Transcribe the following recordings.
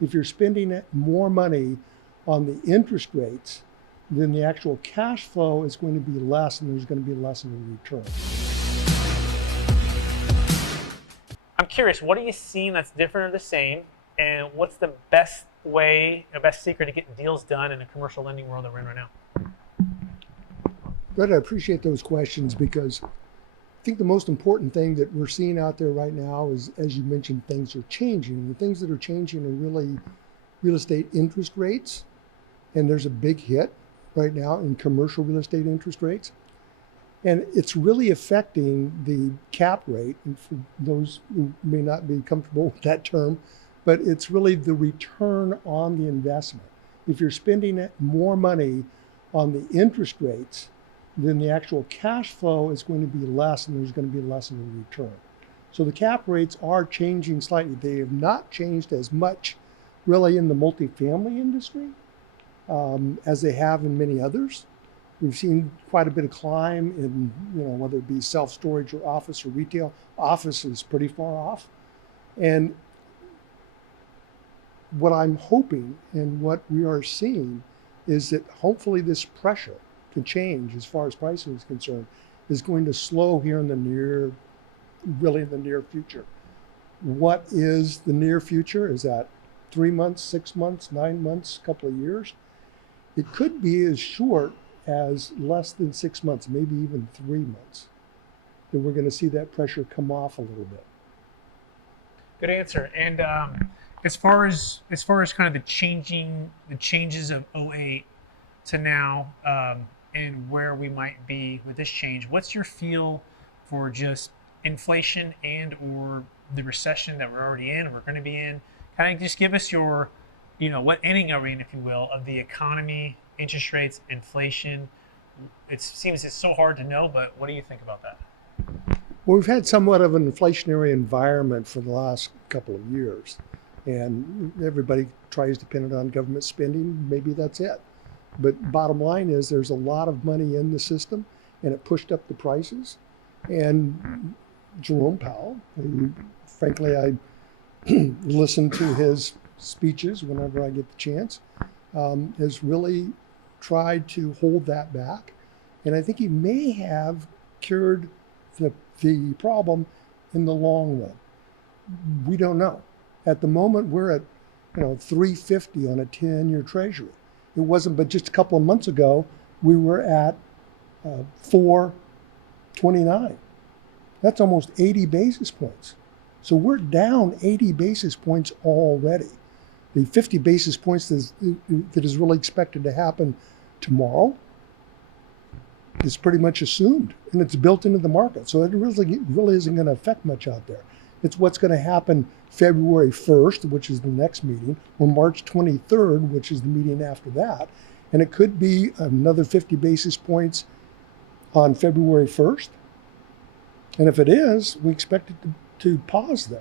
If you're spending more money on the interest rates, then the actual cash flow is going to be less, and there's going to be less of a return. I'm curious, what are you seeing that's different or the same, and what's the best way, the best secret to getting deals done in a commercial lending world that we're in right now? Brett, I appreciate those questions because I think the most important thing that we're seeing out there right now is, as you mentioned, things are changing. The things that are changing are really real estate interest rates, and there's a big hit right now in commercial real estate interest rates. And it's really affecting the cap rate. And for those who may not be comfortable with that term, but it's really the return on the investment. If you're spending more money on the interest rates, then the actual cash flow is going to be less, and there's going to be less of a return. So the cap rates are changing slightly. They have not changed as much really in the multifamily industry as they have in many others. We've seen quite a bit of climb in, whether it be self-storage or office or retail. Office is pretty far off. And what I'm hoping and what we are seeing is that hopefully this pressure to change as far as pricing is concerned is going to slow here in the near future. What is the near future? Is that 3 months, 6 months, 9 months, a couple of years? It could be as short as less than 6 months, maybe even 3 months, that we're going to see that pressure come off a little bit. Good answer. And as far as kind of the changes of '08 to now, and where we might be with this change, what's your feel for just inflation and or the recession that we're already in, or we're going to be in? Kind of just give us your, what inning are we in, if you will, of the economy, interest rates, inflation. It seems it's so hard to know, but what do you think about that? Well, we've had somewhat of an inflationary environment for the last couple of years, and everybody tries to pin it on government spending. Maybe that's it. But bottom line is there's a lot of money in the system, and it pushed up the prices. And Jerome Powell, who, frankly, I listen to his speeches whenever I get the chance, has really tried to hold that back. And I think he may have cured the problem in the long run. We don't know. At the moment, we're at 350 on a 10-year treasury. It wasn't, but just a couple of months ago, we were at 429. That's almost 80 basis points. So we're down 80 basis points already. The 50 basis points that is really expected to happen tomorrow is pretty much assumed, and it's built into the market. So it really isn't going to affect much out there. It's what's going to happen February 1st, which is the next meeting, or March 23rd, which is the meeting after that. And it could be another 50 basis points on February 1st. And if it is, we expect it to pause there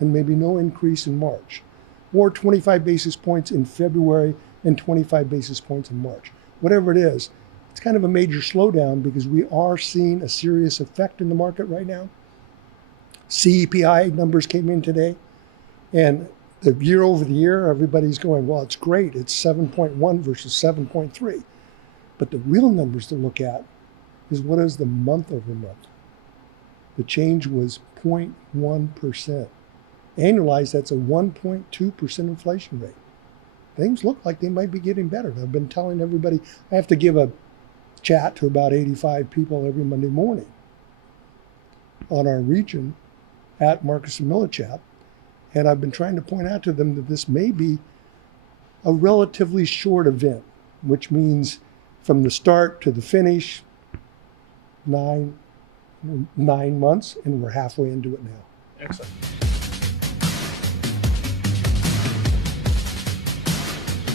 and maybe no increase in March. Or 25 basis points in February and 25 basis points in March. Whatever it is, it's kind of a major slowdown because we are seeing a serious effect in the market right now. CPI numbers came in today, and the year over the year, everybody's going, well, it's great. It's 7.1 versus 7.3. But the real numbers to look at is what is the month over month. The change was 0.1%. Annualized, that's a 1.2% inflation rate. Things look like they might be getting better. I've been telling everybody, I have to give a chat to about 85 people every Monday morning on our region at Marcus and Millichap. And I've been trying to point out to them that this may be a relatively short event, which means from the start to the finish, 9 months, and we're halfway into it now. Excellent.